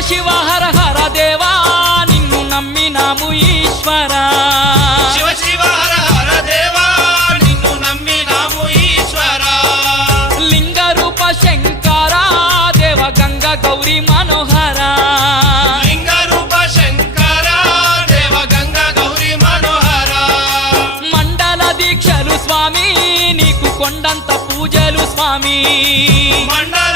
శివ హర హర దేవా నిన్ను నమ్మినాము ఈశ్వరా శివ శివ హర హర దేవా నిన్ను నమ్మినాము ఈశ్వరా లింగ రూప శంకర దేవ గంగ గౌరీ మనోహర లింగ రూప శంకర దేవ గంగ గౌరీ మనోహర మండల దీక్షలు స్వామి నీకు కొండంత పూజలు స్వామి